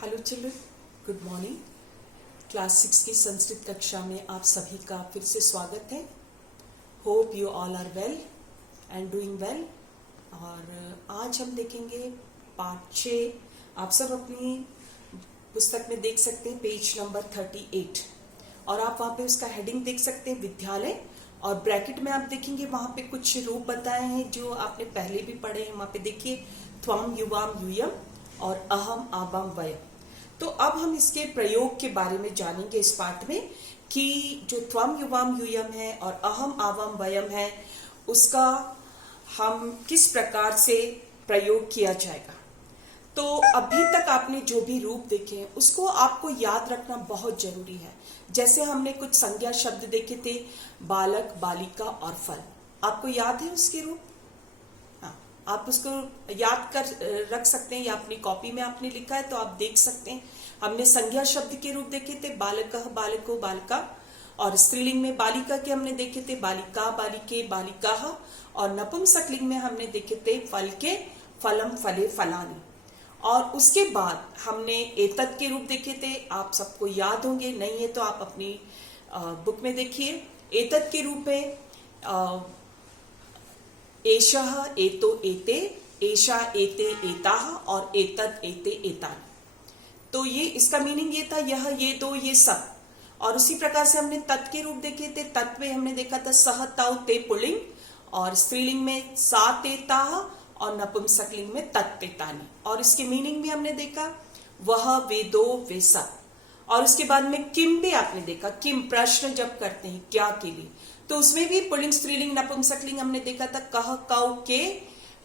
Hello children, good morning. Class 6 की संस्कृत कक्षा में आप सभी का फिर से स्वागत है। Hope you all are well and doing well. और आज हम देखेंगे पार्ट 6। आप सब अपनी पुस्तक में देख सकते हैं पेज नंबर 38, और आप वहाँ पे उसका हेडिंग देख सकते हैं विद्यालय, और ब्रैकेट में आप देखेंगे वहाँ पे कुछ रूप बताए हैं जो आपने पहले भी पढ़े हैं। वहाँ पे देखिए त्वम युवाम यूयम और अहम आवाम वयम। तो अब हम इसके प्रयोग के बारे में जानेंगे इस पाठ में कि जो त्वम युवाम यूयम है और अहम आवाम वयम है उसका हम किस प्रकार से प्रयोग किया जाएगा। तो अभी तक आपने जो भी रूप देखे हैं उसको आपको याद रखना बहुत जरूरी है। जैसे हमने कुछ संज्ञा शब्द देखे थे, बालक, बालिका और फल। आपको याद है उसके रूप? आप उसको याद कर रख सकते हैं या अपनी कॉपी में आपने लिखा है तो आप देख सकते हैं। हमने संज्ञा शब्द के रूप देखे थे, बालकः, बालको, बालिका, और स्त्रीलिंग में बालिका के हमने देखे थे बालिका, बालिके, बालिकाः, और नपुंसकलिंग में हमने देखे थे फल के, फलम, फले, फलानि। और उसके बाद हमने एतत् के रूप देखे थे, आप सबको याद होंगे, नहीं है तो आप अपनी बुक में देखिए। एतत् के रूप में एषः, एतो, एते, एषा, एते, एताः, और एतत्, एते, एतानि। तो ये इसका मीनिंग ये था, यह, ये दो, ये सब। और उसी प्रकार से हमने तत् के रूप देखे थे। तत् में हमने देखा था सह, तौ, ते पुल्लिंग, और स्त्रीलिंग में सा, ते, ताः, और नपुंसकलिंग में तत्, ते, तानि। और इसके मीनिंग भी हमने देखा, वह, वे दो, वे सब। और उसके बाद में किम भी आपने देखा, किम प्रश्न जब करते हैं क्या के लिए, तो उसमें भी पुल्लिंग, स्त्रीलिंग, नपुंसकलिंग हमने देखा था, कह, कौ, के,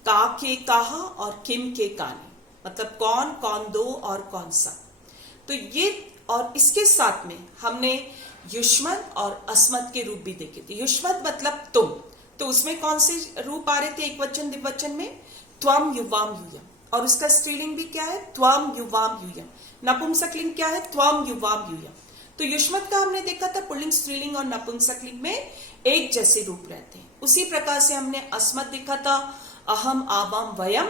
का, के, काह, और किम, के, कानि। मतलब कौन, कौन दो, और कौन सा। तो ये, और इसके साथ में हमने युष्मत और अस्मत् के रूप भी देखे थे। युष्मत मतलब तुम, तो उसमें कौन से रूप आ रहे थे एक वचन द्विवचन में? त्वम युवाम यूयम। और उसका स्त्रीलिंग भी क्या है? त्वम युवाम यूयम। नपुंसकलिंग क्या है? त्वम युवाम यूयम। तो युष्मत का हमने देखा था पुल्लिंग, स्त्रीलिंग और नपुंसकलिंग में एक जैसे रूप रहते हैं। उसी प्रकार से हमने अस्मत् देखा था, अहम, आवाम, वयम।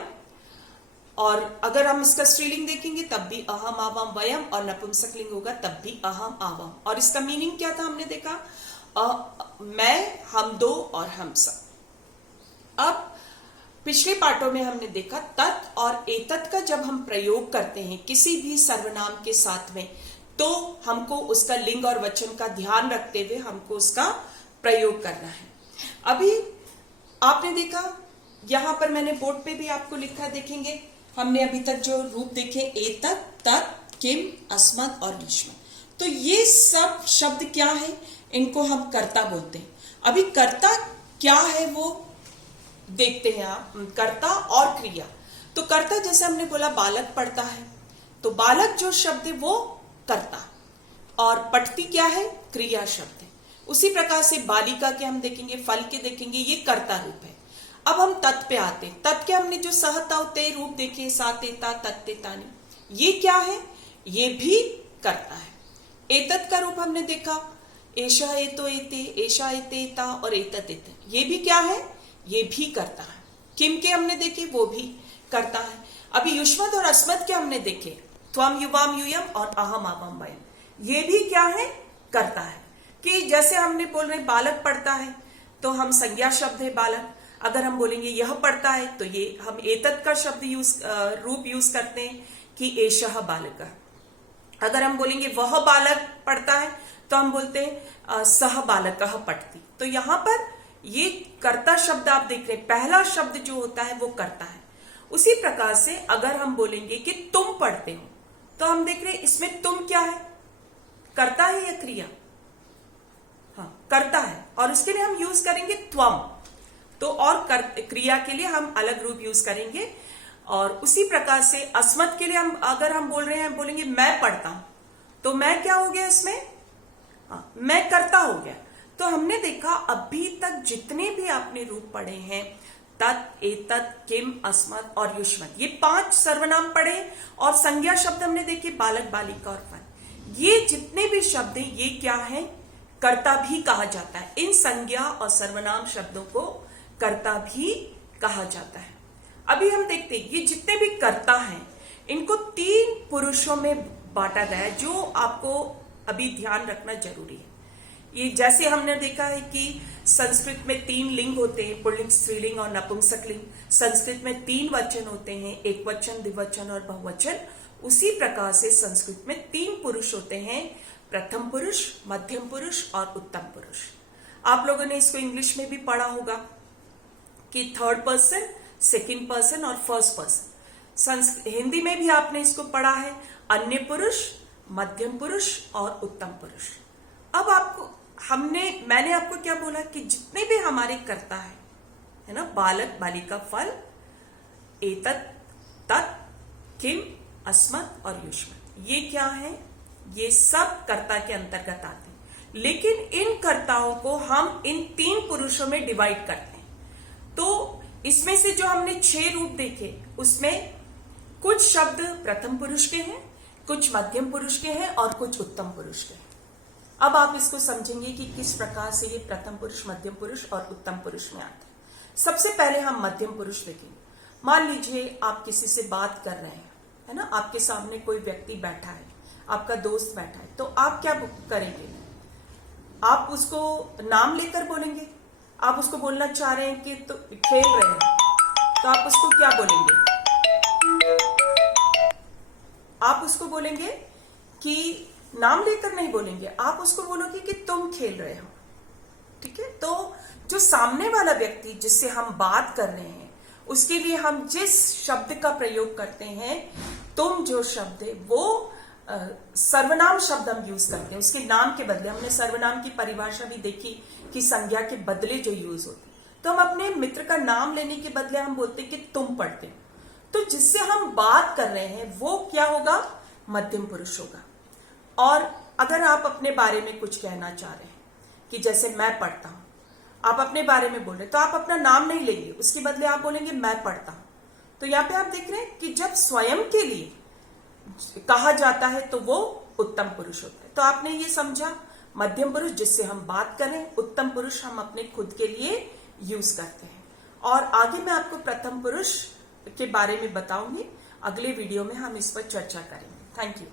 और अगर हम इसका स्त्रीलिंग देखेंगे तब भी अहम, आवाम, वयम, और नपुंसकलिंग होगा तब भी अहम, आवाम। और इसका मीनिंग क्या था हमने देखा, मैं, हम दो, और हम सब। अब पिछले पाठों में हमने देखा तत् और एतत् का जब हम प्रयोग करते हैं किसी भी सर्वनाम के साथ में, तो हमको उसका लिंग और वचन का ध्यान रखते हुए हमको उसका प्रयोग करना है। अभी आपने देखा, यहां पर मैंने बोर्ड पे भी आपको लिखा, देखेंगे हमने अभी तक जो रूप देखे, एतत्, तत्, किम, अस्मत् और युष्मत्। तो ये सब शब्द क्या है? इनको हम कर्ता बोलते हैं। अभी कर्ता क्या है वो देखते हैं आप। कर्ता और क्रिया। तो कर्ता जैसे हमने बोला बालक पढ़ता है, तो बालक जो शब्द है वो कर्ता, और पठती क्या है? क्रिया शब्द है। उसी प्रकार से बालिका के हम देखेंगे, फल के देखेंगे, ये कर्ता रूप है। अब हम तत् पे आते हैं। तत् के हमने जो सह, तौ, ते रूप देखे, सा, ते, ता, तत्, ते, तानि, ये क्या है? ये भी कर्ता है। एतत् का रूप हमने देखा, एषः, एतो, एते, एषा, एते, एता, और एतत्, एते, ये भी क्या है? ये भी कर्ता है। किम के हमने देखे, वो भी कर्ता है। अभी युष्मत् और अस्मत् के हमने देखे, त्वम युवाम यूयम और अहम, आवाम, वयम, ये भी क्या है? कर्ता है। कि जैसे हमने बोल रहे बालक पढ़ता है, तो हम संज्ञा शब्द है बालक। अगर हम बोलेंगे यह पढ़ता है, तो ये हम एतत् का शब्द रूप यूज करते हैं कि एषः बालकः। अगर हम बोलेंगे वह बालक पढ़ता है, तो हम बोलते हैं सह बालकः पठति। तो यहाँ पर ये कर्ता शब्द आप देख रहे हैं, पहला शब्द जो होता है वो कर्ता है। उसी प्रकार से अगर हम बोलेंगे कि तुम पढ़ते हो, तो हम देख रहे हैं इसमें तुम क्या है? कर्ता है या क्रिया? हाँ, कर्ता है। और उसके लिए हम यूज करेंगे त्वम। तो और क्रिया के लिए हम अलग रूप यूज करेंगे। और उसी प्रकार से अस्मत् के लिए हम अगर हम बोल रहे हैं, बोलेंगे मैं पढ़ता हूं, तो मैं क्या हो गया इसमें? हाँ, मैं कर्ता हो गया। तो हमने देखा अभी तक जितने भी आपने रूप पढ़े हैं, तत्, एतत्, किम, अस्मत् और युष्मत्, ये 5 सर्वनाम पढ़े, और संज्ञा शब्द हमने देखे, बालक, बालिका और फल। ये जितने भी शब्द हैं ये क्या है? कर्ता भी कहा जाता है। इन संज्ञा और सर्वनाम शब्दों को कर्ता भी कहा जाता है। अभी हम देखते हैं ये जितने भी कर्ता हैं, इनको 3 पुरुषों में बांटा गया है, जो आपको अभी ध्यान रखना जरूरी है। ये जैसे हमने देखा है कि संस्कृत में 3 लिंग होते हैं, पुल्लिंग, स्त्रीलिंग और नपुंसकलिंग। संस्कृत में 3 वचन होते हैं, एक वचन, द्विवचन और बहुवचन। उसी प्रकार से संस्कृत में 3 पुरुष होते हैं, प्रथम पुरुष, मध्यम पुरुष और उत्तम पुरुष। आप लोगों ने इसको इंग्लिश में भी पढ़ा होगा कि थर्ड पर्सन, सेकंड पर्सन और फर्स्ट पर्सन। हिंदी में भी आपने इसको पढ़ा है, अन्य पुरुष, मध्यम पुरुष और उत्तम पुरुष। अब आपको मैंने आपको क्या बोला कि जितने भी हमारे कर्ता है ना, बालक, बालिका, फल, एतत्, तत्, किम, अस्मत् और युष्मत्, ये क्या है? ये सब कर्ता के अंतर्गत आते हैं। लेकिन इन कर्ताओं को हम इन 3 पुरुषों में डिवाइड करते हैं। तो इसमें से जो हमने 6 रूप देखे, उसमें कुछ शब्द प्रथम पुरुष के हैं, कुछ मध्यम पुरुष के हैं और कुछ उत्तम पुरुष के हैं। अब आप इसको समझेंगे कि किस प्रकार से ये प्रथम पुरुष, मध्यम पुरुष और उत्तम पुरुष में आते हैं। सबसे पहले हम मध्यम पुरुष देखेंगे। मान लीजिए आप किसी से बात कर रहे हैं, है ना, आपके सामने कोई व्यक्ति बैठा है, आपका दोस्त बैठा है, तो आप क्या करेंगे? आप उसको नाम लेकर बोलेंगे। आप उसको बोलना चाह रहे हैं कि तो खेल रहे हैं, तो आप उसको क्या बोलेंगे? आप उसको बोलेंगे कि नाम लेकर नहीं बोलेंगे, आप उसको बोलोगे कि तुम खेल रहे हो। ठीक है? तो जो सामने वाला व्यक्ति जिससे हम बात कर रहे हैं, उसके लिए हम जिस शब्द का प्रयोग करते हैं, तुम जो शब्द है वो सर्वनाम शब्द हम यूज करते हैं। उसके नाम के बदले, हमने सर्वनाम की परिभाषा भी देखी कि संज्ञा के बदले जो यूज होती, तो हम अपने मित्र का नाम लेने के बदले हम बोलते कि तुम पढ़ते हो। तो जिससे हम बात कर रहे हैं वो क्या होगा? मध्यम पुरुष होगा। और अगर आप अपने बारे में कुछ कहना चाह रहे हैं कि जैसे मैं पढ़ता हूं, आप अपने बारे में बोल रहे, तो आप अपना नाम नहीं लेंगे, उसके बदले आप बोलेंगे मैं पढ़ता हूं। तो यहां पे आप देख रहे हैं कि जब स्वयं के लिए कहा जाता है तो वो उत्तम पुरुष होता है। तो आपने ये समझा, मध्यम पुरुष जिससे हम बात करें, उत्तम पुरुष हम अपने खुद के लिए यूज करते हैं। और आगे मैं आपको प्रथम पुरुष के बारे में बताऊंगी। अगले वीडियो में हम इस पर चर्चा करेंगे। Thank you.